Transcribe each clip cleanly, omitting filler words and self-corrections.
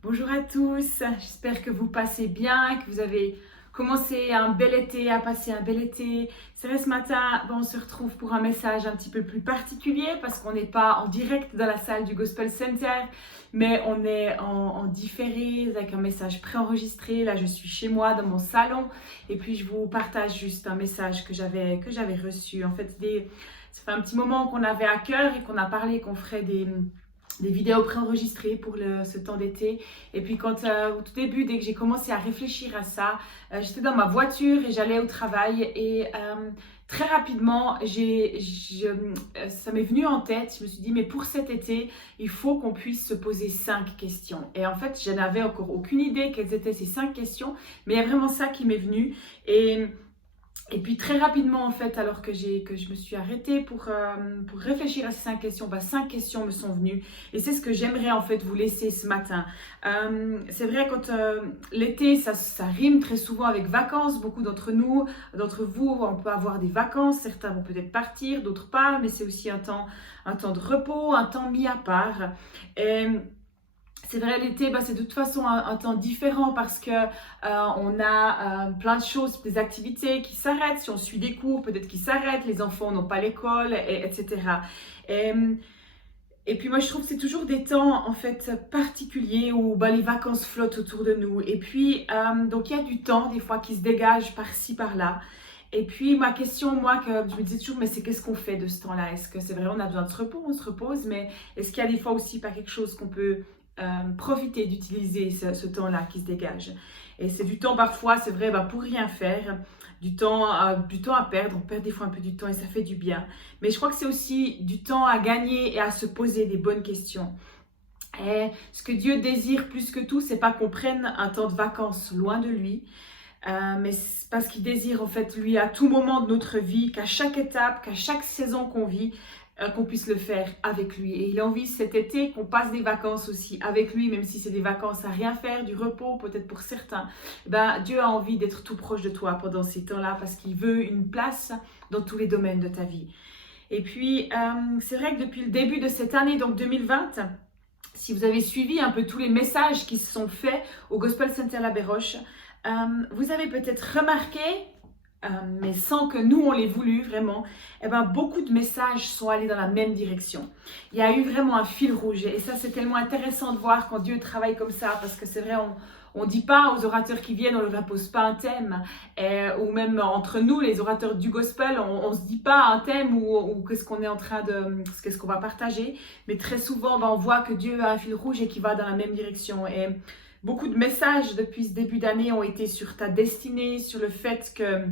Bonjour à tous, j'espère que vous passez bien, que vous avez commencé un bel été, à passer un bel été. C'est vrai, ce matin, on se retrouve pour un message un petit peu plus particulier parce qu'on n'est pas en direct dans la salle du Gospel Center, mais on est en différé avec un message préenregistré. Là, je suis chez moi dans mon salon et puis je vous partage juste un message que j'avais reçu. En fait, ça fait un petit moment qu'on avait à cœur et qu'on a parlé qu'on ferait des vidéos préenregistrées pour ce temps d'été. Et puis au tout début, dès que j'ai commencé à réfléchir à ça, j'étais dans ma voiture et j'allais au travail et très rapidement, ça m'est venu en tête. Je me suis dit, mais pour cet été, il faut qu'on puisse se poser 5 questions. Et en fait, je n'avais encore aucune idée quelles étaient ces 5 questions, mais il y a vraiment ça qui m'est venu. Et puis très rapidement, en fait, alors que je me suis arrêtée pour réfléchir à ces 5 questions, 5 questions me sont venues. Et c'est ce que j'aimerais en fait vous laisser ce matin. C'est vrai, quand l'été, ça rime très souvent avec vacances. Beaucoup d'entre vous, on peut avoir des vacances. Certains vont peut-être partir, d'autres pas. Mais c'est aussi un temps de repos, un temps mis à part. Et c'est vrai, l'été, c'est de toute façon un temps différent parce que on a plein de choses, des activités qui s'arrêtent. Si on suit des cours, peut-être qu'ils s'arrêtent. Les enfants n'ont pas l'école, etc. Et, et puis moi, je trouve que c'est toujours des temps en fait particuliers où les vacances flottent autour de nous. Et puis, donc il y a du temps des fois qui se dégage par-ci, par-là. Et puis ma question, moi, que je me disais toujours, mais c'est qu'est-ce qu'on fait de ce temps-là? Est-ce que c'est vrai, on a besoin de se repos, on se repose, mais est-ce qu'il y a des fois aussi pas quelque chose qu'on peut profiter d'utiliser ce temps-là qui se dégage? Et c'est du temps parfois, c'est vrai, pour rien faire, du temps à perdre. On perd des fois un peu du temps et ça fait du bien. Mais je crois que c'est aussi du temps à gagner et à se poser des bonnes questions. Et ce que Dieu désire plus que tout, c'est pas qu'on prenne un temps de vacances loin de lui, mais c'est parce qu'il désire en fait lui à tout moment de notre vie, qu'à chaque étape, qu'à chaque saison qu'on vit, qu'on puisse le faire avec lui. Et il a envie cet été qu'on passe des vacances aussi avec lui, même si c'est des vacances à rien faire, du repos peut-être pour certains. Dieu a envie d'être tout proche de toi pendant ces temps-là parce qu'il veut une place dans tous les domaines de ta vie. Et puis, c'est vrai que depuis le début de cette année, donc 2020, si vous avez suivi un peu tous les messages qui se sont faits au Gospel Center La Béroche, vous avez peut-être remarqué, mais sans que nous on l'ait voulu vraiment, beaucoup de messages sont allés dans la même direction. Il y a eu vraiment un fil rouge et ça c'est tellement intéressant de voir quand Dieu travaille comme ça, parce que c'est vrai, on ne dit pas aux orateurs qui viennent, on ne leur impose pas un thème, ou même entre nous, les orateurs du gospel, on ne se dit pas un thème ou qu'est-ce qu'on est en train qu'est-ce qu'on va partager, mais très souvent on voit que Dieu a un fil rouge et qui va dans la même direction. Et beaucoup de messages depuis ce début d'année ont été sur ta destinée, sur le fait que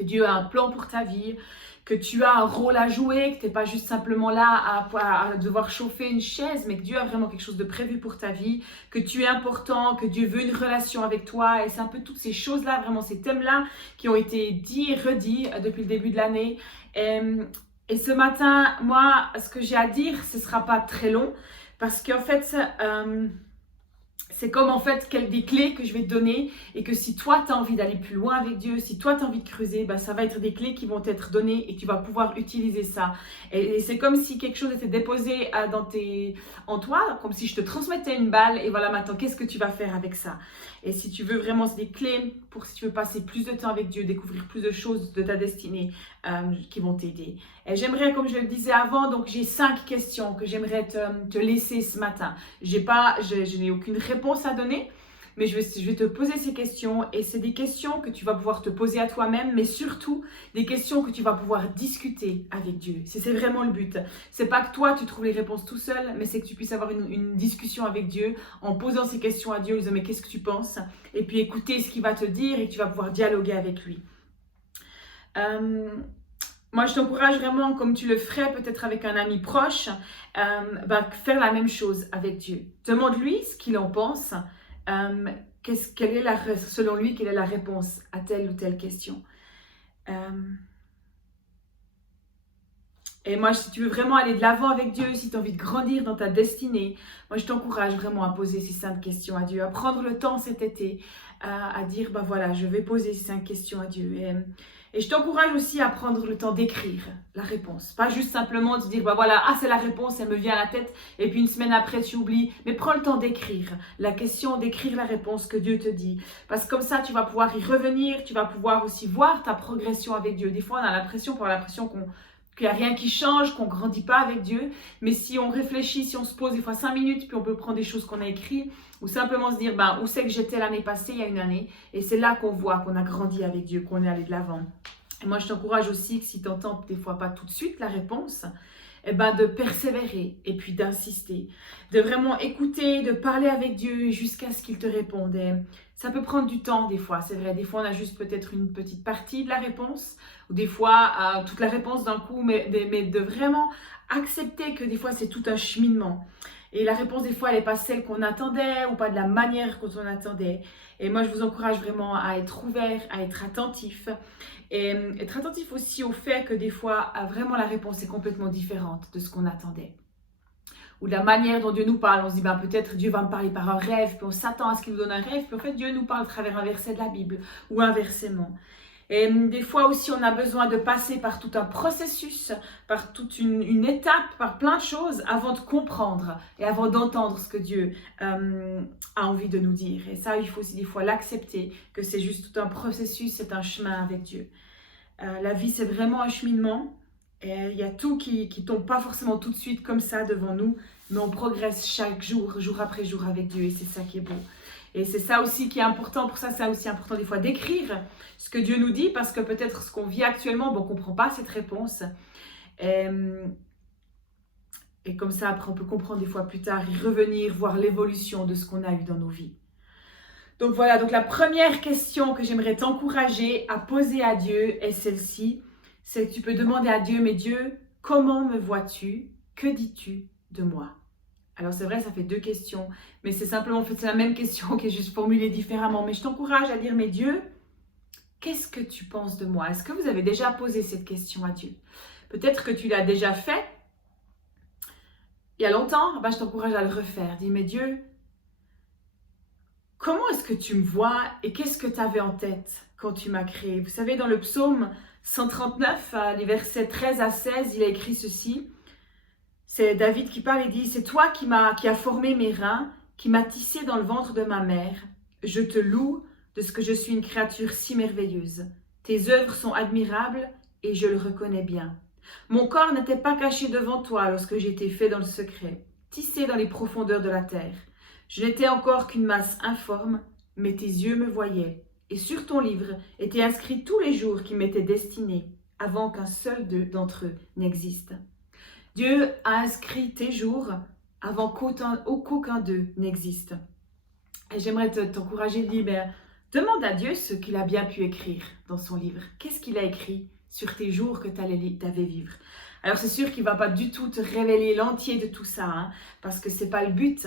Dieu a un plan pour ta vie, que tu as un rôle à jouer, que tu n'es pas juste simplement là à devoir chauffer une chaise, mais que Dieu a vraiment quelque chose de prévu pour ta vie, que tu es important, que Dieu veut une relation avec toi. Et c'est un peu toutes ces choses-là, vraiment ces thèmes-là qui ont été dits et redits depuis le début de l'année. Et ce matin, moi, ce que j'ai à dire, ce ne sera pas très long, parce qu'en fait, c'est comme en fait des clés que je vais te donner, et que si toi tu as envie d'aller plus loin avec Dieu, si toi tu as envie de creuser, ça va être des clés qui vont t'être données et tu vas pouvoir utiliser ça. Et c'est comme si quelque chose était déposé en toi, comme si je te transmettais une balle et voilà, maintenant qu'est-ce que tu vas faire avec ça? Et si tu veux vraiment, c'est des clés pour si tu veux passer plus de temps avec Dieu, découvrir plus de choses de ta destinée qui vont t'aider. Et j'aimerais, comme je le disais avant, donc j'ai 5 questions que j'aimerais te laisser ce matin. Je n'ai aucune réponse à donner, mais je vais te poser ces questions, et c'est des questions que tu vas pouvoir te poser à toi-même, mais surtout des questions que tu vas pouvoir discuter avec Dieu. C'est vraiment le but. C'est pas que toi tu trouves les réponses tout seul, mais c'est que tu puisses avoir une discussion avec Dieu en posant ces questions à Dieu, en disant mais qu'est-ce que tu penses? Et puis écouter ce qu'il va te dire et que tu vas pouvoir dialoguer avec lui. Moi, je t'encourage vraiment, comme tu le ferais peut-être avec un ami proche, faire la même chose avec Dieu. Demande-lui ce qu'il en pense. Selon lui, quelle est la réponse à telle ou telle question. Et moi, si tu veux vraiment aller de l'avant avec Dieu, si tu as envie de grandir dans ta destinée, moi, je t'encourage vraiment à poser ces 5 questions à Dieu, à prendre le temps cet été à dire, ben voilà, je vais poser ces 5 questions à Dieu. Et je t'encourage aussi à prendre le temps d'écrire la réponse. Pas juste simplement de dire, ben voilà, ah c'est la réponse, elle me vient à la tête, et puis une semaine après tu oublies. Mais prends le temps d'écrire la question, d'écrire la réponse que Dieu te dit. Parce que comme ça, tu vas pouvoir y revenir, tu vas pouvoir aussi voir ta progression avec Dieu. Des fois, on a l'impression qu'il n'y a rien qui change, qu'on ne grandit pas avec Dieu. Mais si on réfléchit, si on se pose des fois 5 minutes, puis on peut prendre des choses qu'on a écrites, ou simplement se dire, ben, où c'est que j'étais l'année passée, il y a une année. Et c'est là qu'on voit qu'on a grandi avec Dieu, qu'on est allé de l'avant. Et moi, je t'encourage aussi que si tu n'entends des fois pas tout de suite la réponse, eh ben, de persévérer et puis d'insister, de vraiment écouter, de parler avec Dieu jusqu'à ce qu'il te réponde. Et ça peut prendre du temps des fois, c'est vrai. Des fois, on a juste peut-être une petite partie de la réponse, ou des fois toute la réponse d'un coup, mais de vraiment accepter que des fois, c'est tout un cheminement. Et la réponse, des fois, elle n'est pas celle qu'on attendait ou pas de la manière qu'on attendait. Et moi, je vous encourage vraiment à être ouvert, à être attentif. Et être attentif aussi au fait que des fois, vraiment, la réponse est complètement différente de ce qu'on attendait. Ou de la manière dont Dieu nous parle. On se dit, ben, peut-être Dieu va me parler par un rêve, puis on s'attend à ce qu'il nous donne un rêve, puis en fait, Dieu nous parle à travers un verset de la Bible, ou inversement. Et des fois aussi, on a besoin de passer par tout un processus, par toute une étape, par plein de choses avant de comprendre et avant d'entendre ce que Dieu a envie de nous dire. Et ça, il faut aussi des fois l'accepter, que c'est juste tout un processus, c'est un chemin avec Dieu. La vie, c'est vraiment un cheminement. Et il y a tout qui ne tombe pas forcément tout de suite comme ça devant nous, mais on progresse chaque jour, jour après jour avec Dieu, et c'est ça qui est beau. Et c'est ça aussi qui est important, pour ça c'est aussi important des fois d'écrire ce que Dieu nous dit, parce que peut-être ce qu'on vit actuellement, bon, on ne comprend pas cette réponse. Et comme ça, après, on peut comprendre des fois plus tard, y revenir, voir l'évolution de ce qu'on a eu dans nos vies. Donc voilà, donc la première question que j'aimerais t'encourager à poser à Dieu est celle-ci. C'est que tu peux demander à Dieu, mais Dieu, comment me vois-tu? Que dis-tu de moi? Alors c'est vrai, ça fait 2 questions, mais c'est simplement, en fait, c'est la même question qui est juste formulée différemment. Mais je t'encourage à dire, mais Dieu, qu'est-ce que tu penses de moi? Est-ce que vous avez déjà posé cette question à Dieu? Peut-être que tu l'as déjà fait il y a longtemps, ben, je t'encourage à le refaire. Dis, mais Dieu, comment est-ce que tu me vois et qu'est-ce que tu avais en tête quand tu m'as créé? Vous savez, dans le psaume 139, les versets 13 à 16, il a écrit ceci. C'est David qui parle et dit, c'est toi qui as formé mes reins, qui m'as tissé dans le ventre de ma mère. Je te loue de ce que je suis une créature si merveilleuse. Tes œuvres sont admirables et je le reconnais bien. Mon corps n'était pas caché devant toi lorsque j'étais fait dans le secret, tissé dans les profondeurs de la terre. Je n'étais encore qu'une masse informe, mais tes yeux me voyaient. Et sur ton livre étaient inscrits tous les jours qui m'étaient destinés, avant qu'un seul d'entre eux n'existe. Dieu a inscrit tes jours avant qu'aucun d'eux n'existe. Et j'aimerais t'encourager, demande à Dieu ce qu'il a bien pu écrire dans son livre. Qu'est-ce qu'il a écrit sur tes jours que tu avais vivre? Alors c'est sûr qu'il ne va pas du tout te révéler l'entier de tout ça, parce que ce n'est pas le but.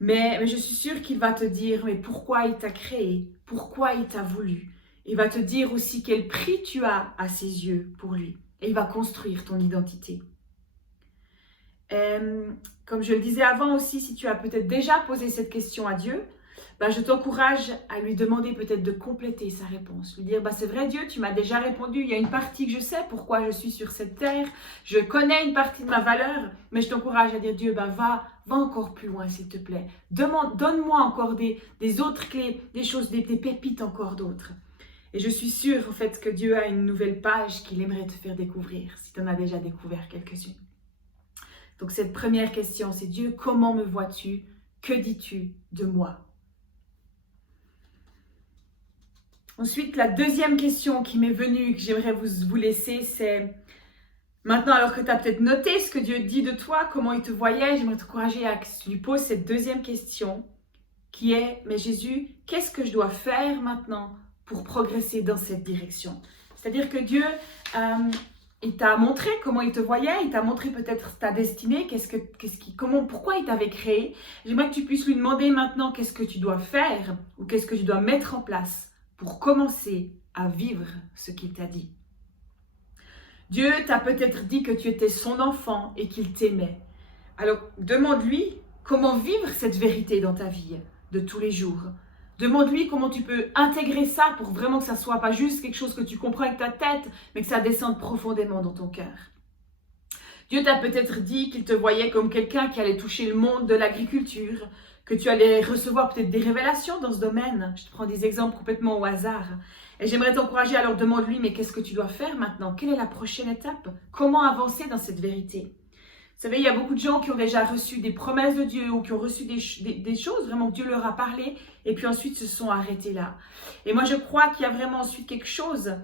Mais je suis sûre qu'il va te dire, mais pourquoi il t'a créé? Pourquoi il t'a voulu? Il va te dire aussi quel prix tu as à ses yeux pour lui. Et il va construire ton identité. Comme je le disais avant aussi, si tu as peut-être déjà posé cette question à Dieu, je t'encourage à lui demander peut-être de compléter sa réponse. Lui dire, c'est vrai Dieu, tu m'as déjà répondu, il y a une partie que je sais pourquoi je suis sur cette terre, je connais une partie de ma valeur, mais je t'encourage à dire, Dieu, va encore plus loin s'il te plaît. Donne-moi encore des autres clés, des choses, des pépites encore d'autres. Et je suis sûre en fait que Dieu a une nouvelle page qu'il aimerait te faire découvrir, si tu en as déjà découvert quelques-unes. Donc cette première question, c'est Dieu, comment me vois-tu? Que dis-tu de moi? Ensuite, la deuxième question qui m'est venue, que j'aimerais vous laisser, c'est maintenant, alors que tu as peut-être noté ce que Dieu dit de toi, comment il te voyait, j'aimerais t'encourager à que tu lui poses cette deuxième question qui est, mais Jésus, qu'est-ce que je dois faire maintenant pour progresser dans cette direction? C'est-à-dire que Dieu, il t'a montré comment il te voyait, il t'a montré peut-être ta destinée, pourquoi il t'avait créé. J'aimerais que tu puisses lui demander maintenant qu'est-ce que tu dois faire ou qu'est-ce que tu dois mettre en place pour commencer à vivre ce qu'il t'a dit. Dieu t'a peut-être dit que tu étais son enfant et qu'il t'aimait. Alors demande-lui comment vivre cette vérité dans ta vie de tous les jours. Demande-lui comment tu peux intégrer ça pour vraiment que ça soit pas juste quelque chose que tu comprends avec ta tête, mais que ça descende profondément dans ton cœur. Dieu t'a peut-être dit qu'il te voyait comme quelqu'un qui allait toucher le monde de l'agriculture, que tu allais recevoir peut-être des révélations dans ce domaine. Je te prends des exemples complètement au hasard. Et j'aimerais t'encourager, alors demande-lui, mais qu'est-ce que tu dois faire maintenant? Quelle est la prochaine étape? Comment avancer dans cette vérité? Vous savez, il y a beaucoup de gens qui ont déjà reçu des promesses de Dieu ou qui ont reçu des choses vraiment que Dieu leur a parlé et puis ensuite se sont arrêtés là. Et moi, je crois qu'il y a vraiment ensuite quelque chose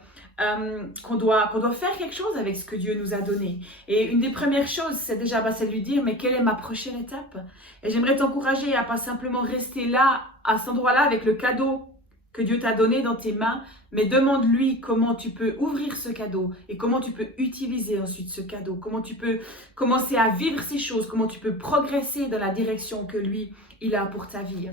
qu'on doit faire quelque chose avec ce que Dieu nous a donné. Et une des premières choses, c'est déjà c'est de lui dire, mais quelle est ma prochaine étape? Et j'aimerais t'encourager à pas simplement rester là, à cet endroit-là, avec le cadeau que Dieu t'a donné dans tes mains, mais demande-lui comment tu peux ouvrir ce cadeau et comment tu peux utiliser ensuite ce cadeau, comment tu peux commencer à vivre ces choses, comment tu peux progresser dans la direction que lui, il a pour ta vie.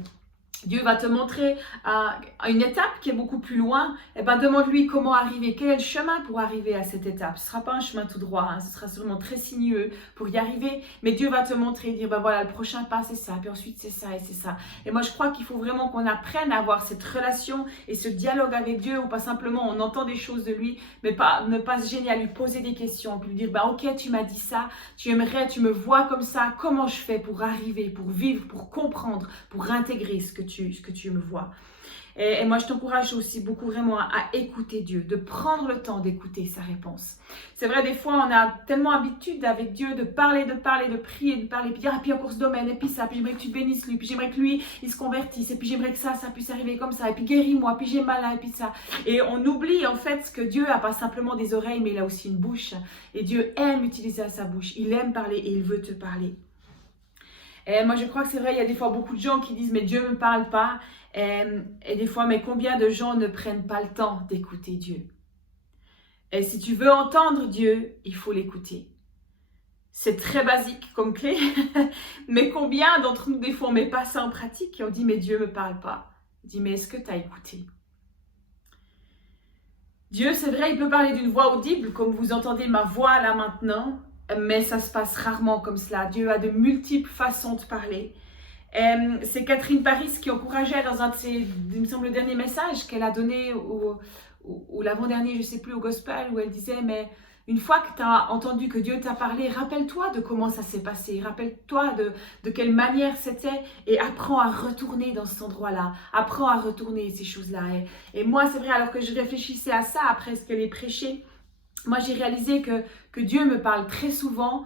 Dieu va te montrer à une étape qui est beaucoup plus loin, et ben demande-lui comment arriver, quel est le chemin pour arriver à cette étape. Ce ne sera pas un chemin tout droit, ce sera sûrement très sinueux pour y arriver, mais Dieu va te montrer, dire ben voilà, le prochain pas c'est ça, puis ensuite c'est ça et c'est ça. Et moi je crois qu'il faut vraiment qu'on apprenne à avoir cette relation et ce dialogue avec Dieu, où pas simplement on entend des choses de lui, mais ne pas se gêner à lui poser des questions, puis lui dire ben ok, tu m'as dit ça, tu me vois comme ça, comment je fais pour arriver, pour vivre, pour comprendre, pour intégrer ce que tu me vois. Et moi, je t'encourage aussi beaucoup vraiment à écouter Dieu, de prendre le temps d'écouter sa réponse. C'est vrai, des fois, on a tellement habitude avec Dieu de parler, de prier, de parler, puis dire, ah, puis encore ce domaine, et puis ça, puis j'aimerais que tu bénisses lui, puis j'aimerais que lui, il se convertisse, et puis j'aimerais que ça puisse arriver comme ça, et puis guéris-moi, puis j'ai mal là, et puis ça. Et on oublie en fait que Dieu n'a pas simplement des oreilles, mais il a aussi une bouche. Et Dieu aime utiliser sa bouche, il aime parler et il veut te parler. Et moi, je crois que c'est vrai, il y a des fois beaucoup de gens qui disent, mais Dieu ne me parle pas. Et des fois, mais combien de gens ne prennent pas le temps d'écouter Dieu? Et si tu veux entendre Dieu, il faut l'écouter. C'est très basique comme clé, mais combien d'entre nous, des fois, on ne met pas ça en pratique et on dit, mais Dieu ne me parle pas. On dit, mais est-ce que tu as écouté? Dieu, c'est vrai, il peut parler d'une voix audible, comme vous entendez ma voix là maintenant, mais ça se passe rarement comme cela. Dieu a de multiples façons de parler. C'est Catherine Paris qui encourageait dans un de ses, il me semble, le dernier message qu'elle a donné, ou l'avant-dernier, je ne sais plus, au gospel, où elle disait, mais une fois que tu as entendu que Dieu t'a parlé, rappelle-toi de comment ça s'est passé, rappelle-toi de quelle manière c'était, et apprends à retourner dans cet endroit-là, apprends à retourner ces choses-là. Et moi, c'est vrai, alors que je réfléchissais à ça, après ce qu'elle ait prêché, moi j'ai réalisé que Dieu me parle très souvent.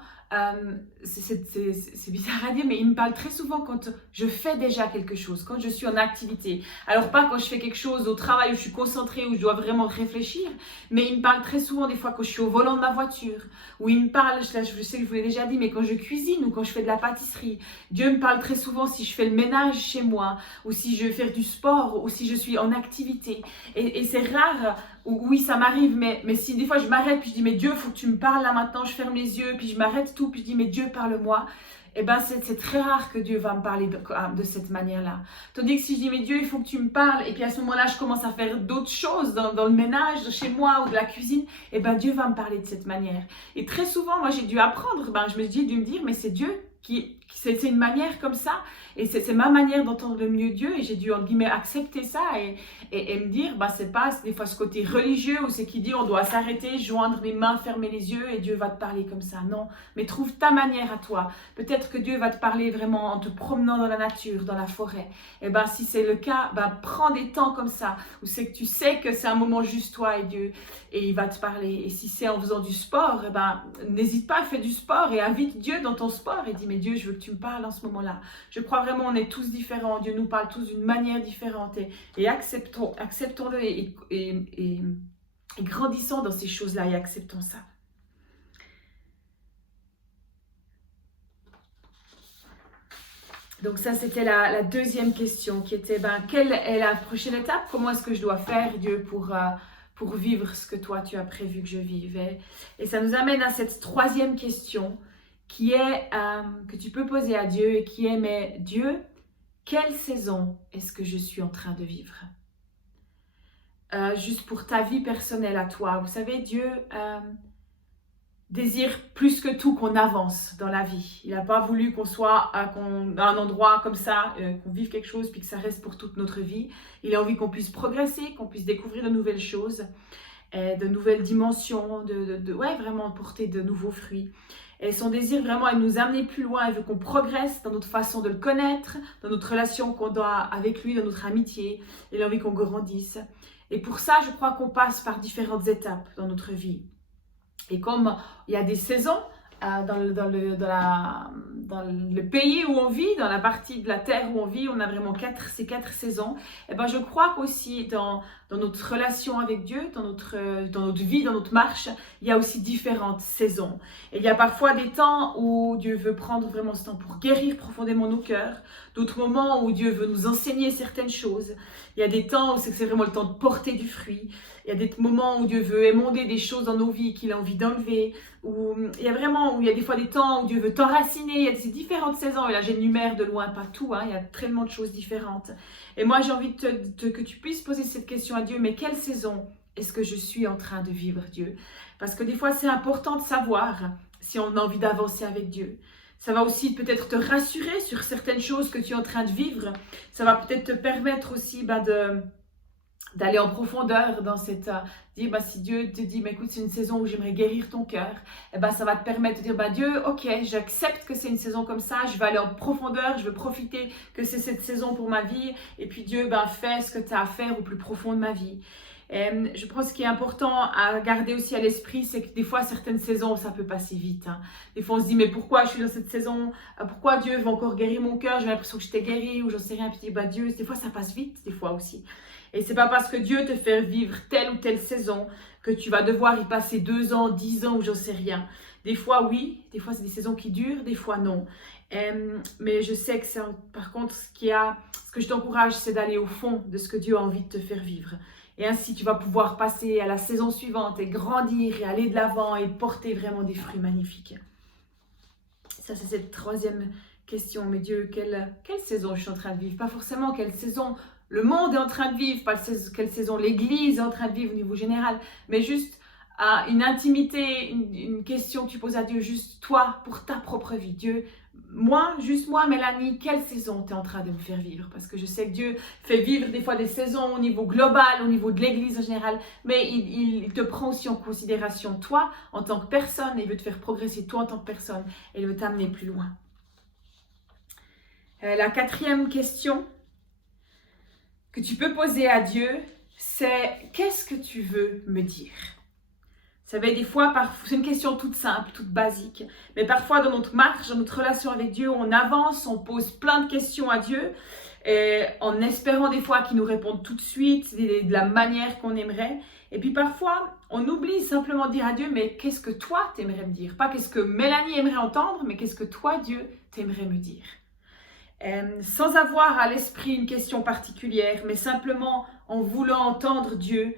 C'est bizarre à dire, mais il me parle très souvent quand je fais déjà quelque chose, quand je suis en activité. Alors pas quand je fais quelque chose au travail où je suis concentrée, où je dois vraiment réfléchir, mais il me parle très souvent des fois quand je suis au volant de ma voiture, où il me parle, je sais que je vous l'ai déjà dit, mais quand je cuisine ou quand je fais de la pâtisserie. Dieu me parle très souvent si je fais le ménage chez moi, ou si je vais faire du sport, ou si je suis en activité. Et c'est rare. Oui, ça m'arrive, mais si des fois je m'arrête, puis je dis, mais Dieu, il faut que tu me parles là maintenant, je ferme les yeux, puis je m'arrête tout, puis je dis, mais Dieu, parle-moi. Eh bien, c'est très rare que Dieu va me parler de cette manière-là. Tandis que si je dis, mais Dieu, il faut que tu me parles, et puis à ce moment-là, je commence à faire d'autres choses dans le ménage, chez moi, ou de la cuisine, eh bien, Dieu va me parler de cette manière. Et très souvent, moi, j'ai dû apprendre, je me dis, dû me dire, mais c'est Dieu c'est une manière comme ça, et c'est ma manière d'entendre le mieux Dieu, et j'ai dû en guillemets accepter ça et me dire, c'est pas des fois ce côté religieux où c'est qui dit on doit s'arrêter, joindre les mains, fermer les yeux et Dieu va te parler comme ça. Non, mais trouve ta manière à toi. Peut-être que Dieu va te parler vraiment en te promenant dans la nature, dans la forêt. Et si c'est le cas, prends des temps comme ça où c'est que tu sais que c'est un moment juste toi et Dieu, et il va te parler. Et si c'est en faisant du sport, n'hésite pas à faire du sport et invite Dieu dans ton sport et dis, mais Dieu, je veux que tu me parles en ce moment-là. Je crois vraiment on est tous différents. Dieu nous parle tous d'une manière différente et acceptons-le et grandissons dans ces choses-là et acceptons ça. Donc ça, c'était la deuxième question qui était, quelle est la prochaine étape? Comment est-ce que je dois faire, Dieu, pour vivre ce que toi, tu as prévu que je vive? Et ça nous amène à cette troisième question qui est, que tu peux poser à Dieu et qui est, mais Dieu, quelle saison est-ce que je suis en train de vivre? Juste pour ta vie personnelle à toi. Vous savez, Dieu désire plus que tout qu'on avance dans la vie. Il n'a pas voulu qu'on soit à un endroit comme ça, qu'on vive quelque chose puis que ça reste pour toute notre vie. Il a envie qu'on puisse progresser, qu'on puisse découvrir de nouvelles choses, de nouvelles dimensions, ouais, vraiment porter de nouveaux fruits. Et son désir vraiment est de nous amener plus loin. Il veut qu'on progresse dans notre façon de le connaître, dans notre relation qu'on doit avec lui, dans notre amitié. Il a envie qu'on grandisse. Et pour ça, je crois qu'on passe par différentes étapes dans notre vie. Et comme il y a des saisons dans le pays où on vit, dans la partie de la terre où on vit, on a vraiment ces quatre saisons. Et ben je crois qu'aussi dans notre relation avec Dieu, dans notre vie, dans notre marche, il y a aussi différentes saisons. Et il y a parfois des temps où Dieu veut prendre vraiment ce temps pour guérir profondément nos cœurs, d'autres moments où Dieu veut nous enseigner certaines choses. Il y a des temps où c'est vraiment le temps de porter du fruit. Il y a des moments où Dieu veut émonder des choses dans nos vies qu'il a envie d'enlever. Il y a des fois des temps où Dieu veut t'enraciner. Il y a ces différentes saisons. Et là, j'énumère de loin pas tout. Il y a tellement de choses différentes. Et moi, j'ai envie que tu puisses poser cette question à Dieu. Mais quelle saison est-ce que je suis en train de vivre, Dieu? Parce que des fois, c'est important de savoir si on a envie d'avancer avec Dieu. Ça va aussi peut-être te rassurer sur certaines choses que tu es en train de vivre. Ça va peut-être te permettre aussi d'aller en profondeur dans cette... dire, si Dieu te dit, écoute, c'est une saison où j'aimerais guérir ton cœur, ça va te permettre de dire, Dieu, ok, j'accepte que c'est une saison comme ça, je vais aller en profondeur, je veux profiter que c'est cette saison pour ma vie, et puis Dieu, fais ce que tu as à faire au plus profond de ma vie. Et je pense qu'il est important à garder aussi à l'esprit, c'est que des fois, certaines saisons, ça peut passer vite. Des fois, on se dit, mais pourquoi je suis dans cette saison? Pourquoi Dieu va encore guérir mon cœur? J'ai l'impression que je t'ai guéri ou j'en sais rien. Puis Dieu, des fois, ça passe vite, des fois aussi. Et c'est pas parce que Dieu te fait vivre telle ou telle saison que tu vas devoir y passer 2 ans, 10 ans ou j'en sais rien. Des fois, oui. Des fois, c'est des saisons qui durent, des fois, non. Mais je sais que par contre, ce que je t'encourage, c'est d'aller au fond de ce que Dieu a envie de te faire vivre. Et ainsi, tu vas pouvoir passer à la saison suivante et grandir et aller de l'avant et porter vraiment des fruits magnifiques. Ça, c'est cette 3e question. Mais Dieu, quelle saison je suis en train de vivre? Pas forcément quelle saison le monde est en train de vivre, pas quelle saison l'Église est en train de vivre au niveau général, mais juste une intimité, une question que tu poses à Dieu, juste toi, pour ta propre vie. Dieu, juste moi, Mélanie, quelle saison tu es en train de me faire vivre? Parce que je sais que Dieu fait vivre des fois des saisons au niveau global, au niveau de l'Église en général, mais il te prend aussi en considération toi en tant que personne, et il veut te faire progresser toi en tant que personne, et il veut t'amener plus loin. La 4e question que tu peux poser à Dieu, c'est qu'est-ce que tu veux me dire? Vous savez, des fois, c'est une question toute simple, toute basique, mais parfois dans notre marche, dans notre relation avec Dieu, on avance, on pose plein de questions à Dieu, et en espérant des fois qu'il nous réponde tout de suite, de la manière qu'on aimerait. Et puis parfois, on oublie simplement de dire à Dieu, mais qu'est-ce que toi t'aimerais me dire? Pas qu'est-ce que Mélanie aimerait entendre, mais qu'est-ce que toi, Dieu, t'aimerais me dire? Sans avoir à l'esprit une question particulière, mais simplement en voulant entendre Dieu,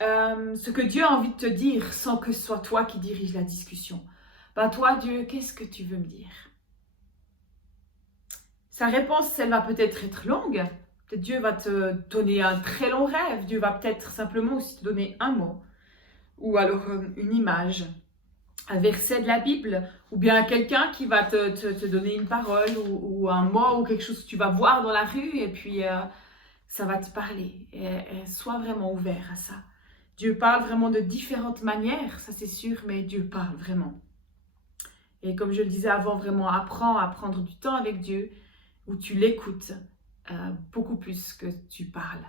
ce que Dieu a envie de te dire sans que ce soit toi qui dirige la discussion. Toi, Dieu, qu'est-ce que tu veux me dire? Sa réponse, elle va peut-être être longue. Peut-être Dieu va te donner un très long rêve. Dieu va peut-être simplement aussi te donner un mot. Ou alors une image, un verset de la Bible, ou bien quelqu'un qui va te donner une parole ou un mot ou quelque chose que tu vas voir dans la rue et puis ça va te parler. Et sois vraiment ouvert à ça. Dieu parle vraiment de différentes manières, ça c'est sûr, mais Dieu parle vraiment. Et comme je le disais avant, vraiment apprends à prendre du temps avec Dieu où tu l'écoutes beaucoup plus que tu parles.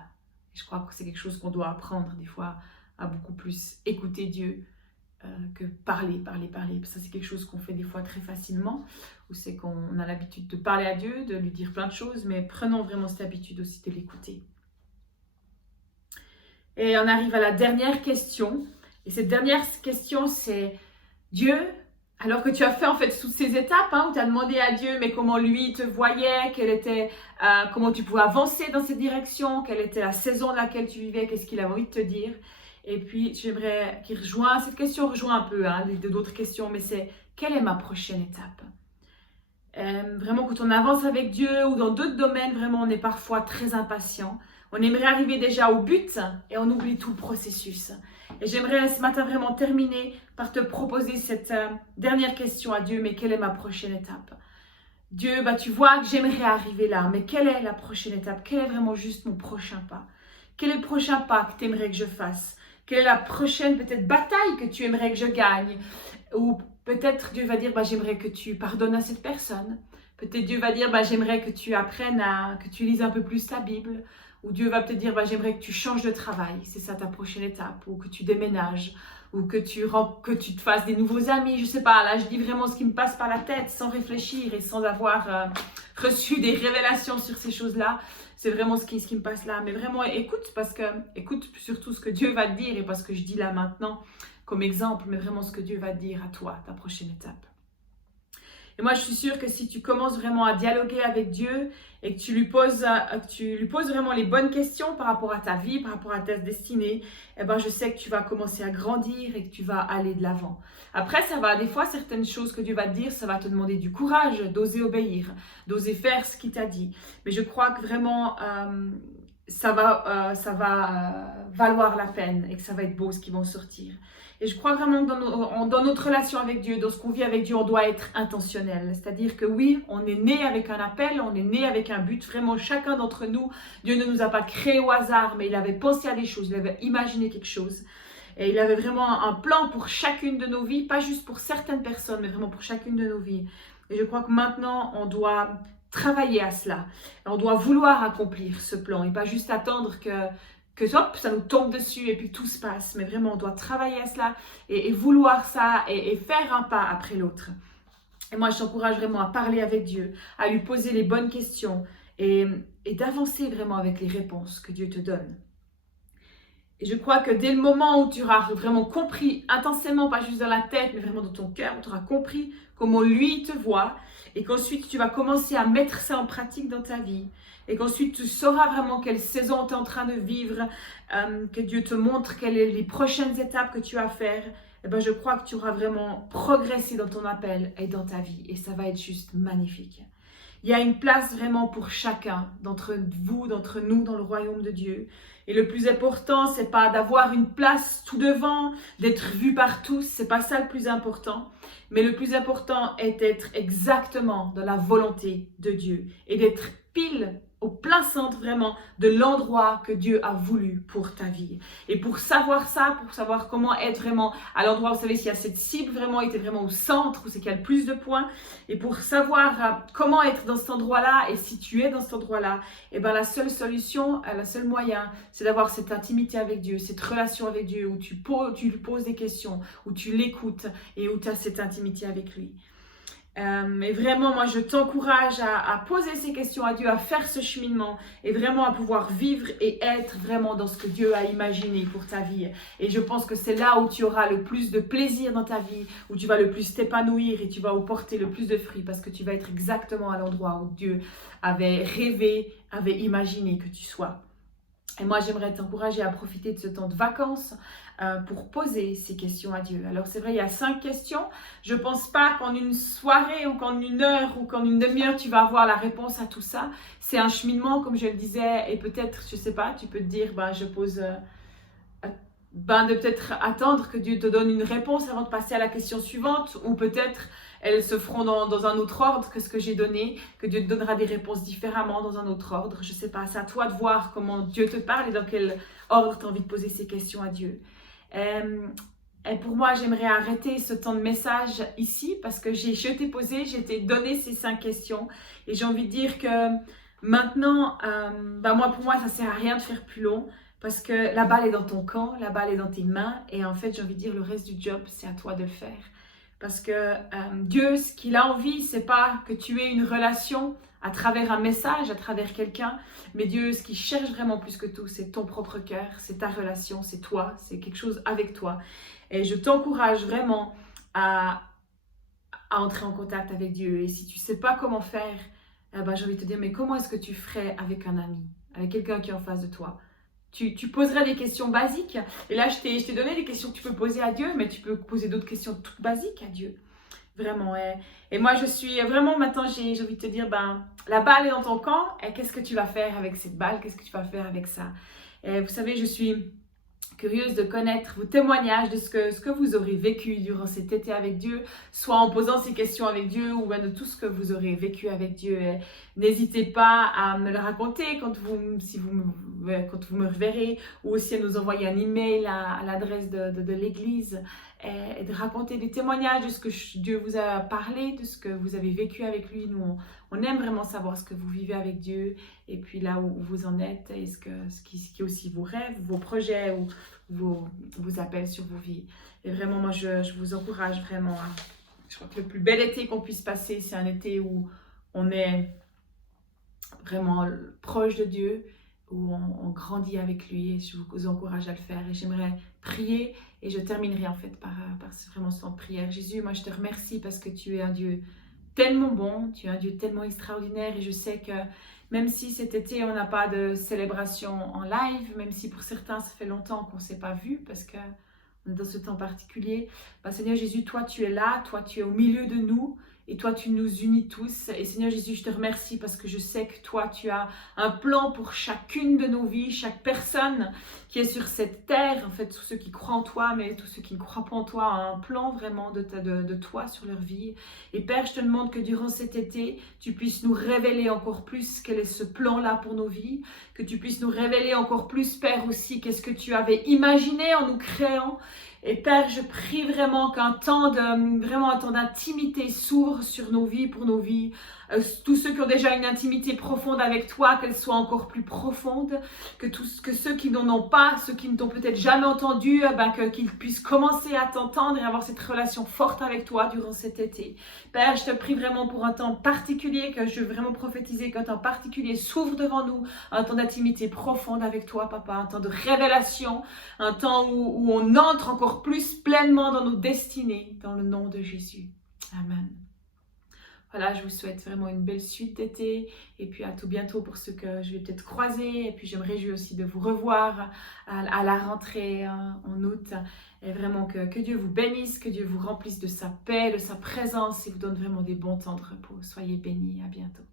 Et je crois que c'est quelque chose qu'on doit apprendre des fois à beaucoup plus écouter Dieu que parler. Ça, c'est quelque chose qu'on fait des fois très facilement, où c'est qu'on a l'habitude de parler à Dieu, de lui dire plein de choses, mais prenons vraiment cette habitude aussi de l'écouter. Et on arrive à la dernière question. Et cette dernière question, c'est Dieu, alors que tu as fait en fait toutes ces étapes, où tu as demandé à Dieu, mais comment lui te voyait, comment tu pouvais avancer dans cette direction, quelle était la saison dans laquelle tu vivais, qu'est-ce qu'il avait envie de te dire. Et puis, j'aimerais qu'il rejoigne, cette question rejoint un peu d'autres questions, mais c'est quelle est ma prochaine étape? Vraiment, quand on avance avec Dieu ou dans d'autres domaines, vraiment, on est parfois très impatient. On aimerait arriver déjà au but et on oublie tout le processus. Et j'aimerais ce matin vraiment terminer par te proposer cette dernière question à Dieu, mais quelle est ma prochaine étape? Dieu, tu vois que j'aimerais arriver là, mais quelle est la prochaine étape? Quel est vraiment juste mon prochain pas? Quel est le prochain pas que tu aimerais que je fasse? Quelle est la prochaine peut-être bataille que tu aimerais que je gagne? Ou peut-être Dieu va dire, j'aimerais que tu pardonnes à cette personne. Peut-être Dieu va dire, j'aimerais que tu apprennes que tu lises un peu plus ta Bible. Ou Dieu va peut-être dire, j'aimerais que tu changes de travail, c'est ça ta prochaine étape. Ou que tu déménages, ou que tu te fasses des nouveaux amis, je sais pas. Là, je dis vraiment ce qui me passe par la tête, sans réfléchir et sans avoir reçu des révélations sur ces choses-là. C'est vraiment ce qui me passe là. Mais vraiment, écoute surtout ce que Dieu va te dire, et pas ce que je dis là maintenant comme exemple, mais vraiment ce que Dieu va te dire à toi, ta prochaine étape. Et moi, je suis sûre que si tu commences vraiment à dialoguer avec Dieu et que tu lui poses vraiment les bonnes questions par rapport à ta vie, par rapport à ta destinée, je sais que tu vas commencer à grandir et que tu vas aller de l'avant. Après, des fois, certaines choses que Dieu va te dire, ça va te demander du courage, d'oser obéir, d'oser faire ce qu'il t'a dit. Mais je crois que vraiment, ça va valoir la peine et que ça va être beau ce qui va en sortir. Et je crois vraiment que dans notre relation avec Dieu, dans ce qu'on vit avec Dieu, on doit être intentionnel. C'est-à-dire que oui, on est né avec un appel, on est né avec un but. Vraiment, chacun d'entre nous, Dieu ne nous a pas créés au hasard, mais il avait pensé à des choses, il avait imaginé quelque chose. Et il avait vraiment un plan pour chacune de nos vies, pas juste pour certaines personnes, mais vraiment pour chacune de nos vies. Et je crois que maintenant, on doit travailler à cela. On doit vouloir accomplir ce plan et pas juste attendre que ça nous tombe dessus et puis tout se passe. Mais vraiment, on doit travailler à cela et vouloir ça et faire un pas après l'autre. Et moi, je t'encourage vraiment à parler avec Dieu, à lui poser les bonnes questions et d'avancer vraiment avec les réponses que Dieu te donne. Et je crois que dès le moment où tu auras vraiment compris intensément, pas juste dans la tête, mais vraiment dans ton cœur, où tu auras compris comment lui te voit, et qu'ensuite tu vas commencer à mettre ça en pratique dans ta vie, et qu'ensuite tu sauras vraiment quelle saison tu es en train de vivre, que Dieu te montre quelles sont les prochaines étapes que tu as à faire, je crois que tu auras vraiment progressé dans ton appel et dans ta vie, et ça va être juste magnifique. Il y a une place vraiment pour chacun d'entre vous, d'entre nous dans le royaume de Dieu. Et le plus important, c'est pas d'avoir une place tout devant, d'être vu par tous, c'est pas ça le plus important. Mais le plus important est d'être exactement dans la volonté de Dieu et d'être pile au plein centre vraiment de l'endroit que Dieu a voulu pour ta vie. Et pour savoir ça, pour savoir comment être vraiment à l'endroit, vous savez, s'il y a cette cible vraiment, était vraiment au centre, où c'est qu'il y a le plus de points, et pour savoir comment être dans cet endroit-là, et si tu es dans cet endroit-là, la seule solution, le seul moyen, c'est d'avoir cette intimité avec Dieu, cette relation avec Dieu, où tu lui poses des questions, où tu l'écoutes, et où tu as cette intimité avec lui. Mais vraiment, moi, je t'encourage à poser ces questions à Dieu, à faire ce cheminement et vraiment à pouvoir vivre et être vraiment dans ce que Dieu a imaginé pour ta vie. Et je pense que c'est là où tu auras le plus de plaisir dans ta vie, où tu vas le plus t'épanouir et tu vas porter le plus de fruits parce que tu vas être exactement à l'endroit où Dieu avait rêvé, avait imaginé que tu sois. Et moi, j'aimerais t'encourager à profiter de ce temps de vacances pour poser ces questions à Dieu. Alors, c'est vrai, il y a 5 questions. Je ne pense pas qu'en une soirée ou qu'en une heure ou qu'en une demi-heure, tu vas avoir la réponse à tout ça. C'est un cheminement, comme je le disais, et peut-être, je ne sais pas, tu peux te dire, je pose... de peut-être attendre que Dieu te donne une réponse avant de passer à la question suivante, ou peut-être elles se feront dans un autre ordre que ce que j'ai donné, que Dieu te donnera des réponses différemment dans un autre ordre. Je ne sais pas, c'est à toi de voir comment Dieu te parle et dans quel ordre tu as envie de poser ces questions à Dieu. Et pour moi, j'aimerais arrêter ce temps de message ici parce que je t'ai donné ces 5 questions et j'ai envie de dire que maintenant, pour moi, ça ne sert à rien de faire plus long. Parce que la balle est dans ton camp, la balle est dans tes mains et en fait j'ai envie de dire le reste du job c'est à toi de le faire. Parce que Dieu ce qu'il a envie c'est pas que tu aies une relation à travers un message, à travers quelqu'un, mais Dieu ce qu'il cherche vraiment plus que tout c'est ton propre cœur, c'est ta relation, c'est toi, c'est quelque chose avec toi. Et je t'encourage vraiment à entrer en contact avec Dieu et si tu sais pas comment faire, j'ai envie de te dire mais comment est-ce que tu ferais avec un ami, avec quelqu'un qui est en face de toi? Tu poserais des questions basiques. Et là, je t'ai donné des questions que tu peux poser à Dieu, mais tu peux poser d'autres questions toutes basiques à Dieu. Vraiment. Et moi, je suis vraiment, maintenant, j'ai envie de te dire, ben, la balle est dans ton camp. Et qu'est-ce que tu vas faire avec cette balle? Qu'est-ce que tu vas faire avec ça? Et vous savez, je suis curieuse de connaître vos témoignages de ce que vous aurez vécu durant cet été avec Dieu, soit en posant ces questions avec Dieu ou bien de tout ce que vous aurez vécu avec Dieu. Et n'hésitez pas à me le raconter quand quand vous me reverrez, ou aussi à nous envoyer un email à l'adresse de l'église, et de raconter des témoignages de ce que Dieu vous a parlé, de ce que vous avez vécu avec lui. Nous, on aime vraiment savoir ce que vous vivez avec Dieu, et puis là où vous en êtes, et ce qui est aussi vos rêves, vos projets ou vos appels sur vos vies. Et vraiment, moi, je vous encourage vraiment je crois que le plus bel été qu'on puisse passer, c'est un été où on est vraiment proche de Dieu, où on grandit avec lui, et je vous encourage à le faire. Et j'aimerais prier, et je terminerai en fait par vraiment ce temps de prière. Jésus, moi je te remercie parce que tu es un Dieu tellement bon, tu es un Dieu tellement extraordinaire, et je sais que même si cet été on n'a pas de célébration en live, même si pour certains ça fait longtemps qu'on ne s'est pas vu parce que on est dans ce temps particulier, bah, Seigneur Jésus, toi tu es là, toi tu es au milieu de nous, et toi tu nous unis tous. Et Seigneur Jésus, je te remercie parce que je sais que toi tu as un plan pour chacune de nos vies, chaque personne qui est sur cette terre, en fait tous ceux qui croient en toi, mais tous ceux qui ne croient pas en toi, ont un plan vraiment de toi sur leur vie. Et Père, je te demande que durant cet été, tu puisses nous révéler encore plus quel est ce plan-là pour nos vies, que tu puisses nous révéler encore plus, Père, aussi qu'est-ce que tu avais imaginé en nous créant. Et Père, je prie vraiment qu'un temps d'intimité s'ouvre sur nos vies, pour nos vies. Tous ceux qui ont déjà une intimité profonde avec toi, qu'elle soit encore plus profonde, que ceux qui n'en ont pas, ceux qui ne t'ont peut-être jamais entendu, qu'ils puissent commencer à t'entendre et avoir cette relation forte avec toi durant cet été. Père, je te prie vraiment pour un temps particulier, que je veux vraiment prophétiser qu'un temps particulier s'ouvre devant nous, un temps d'intimité profonde avec toi, Papa, un temps de révélation, un temps où on entre encore plus pleinement dans nos destinées, dans le nom de Jésus. Amen. Voilà, je vous souhaite vraiment une belle suite d'été, et puis à tout bientôt pour ceux que je vais peut-être croiser. Et puis je me réjouis aussi de vous revoir à la rentrée en août. Et vraiment que Dieu vous bénisse, que Dieu vous remplisse de sa paix, de sa présence, et vous donne vraiment des bons temps de repos. Soyez bénis, à bientôt.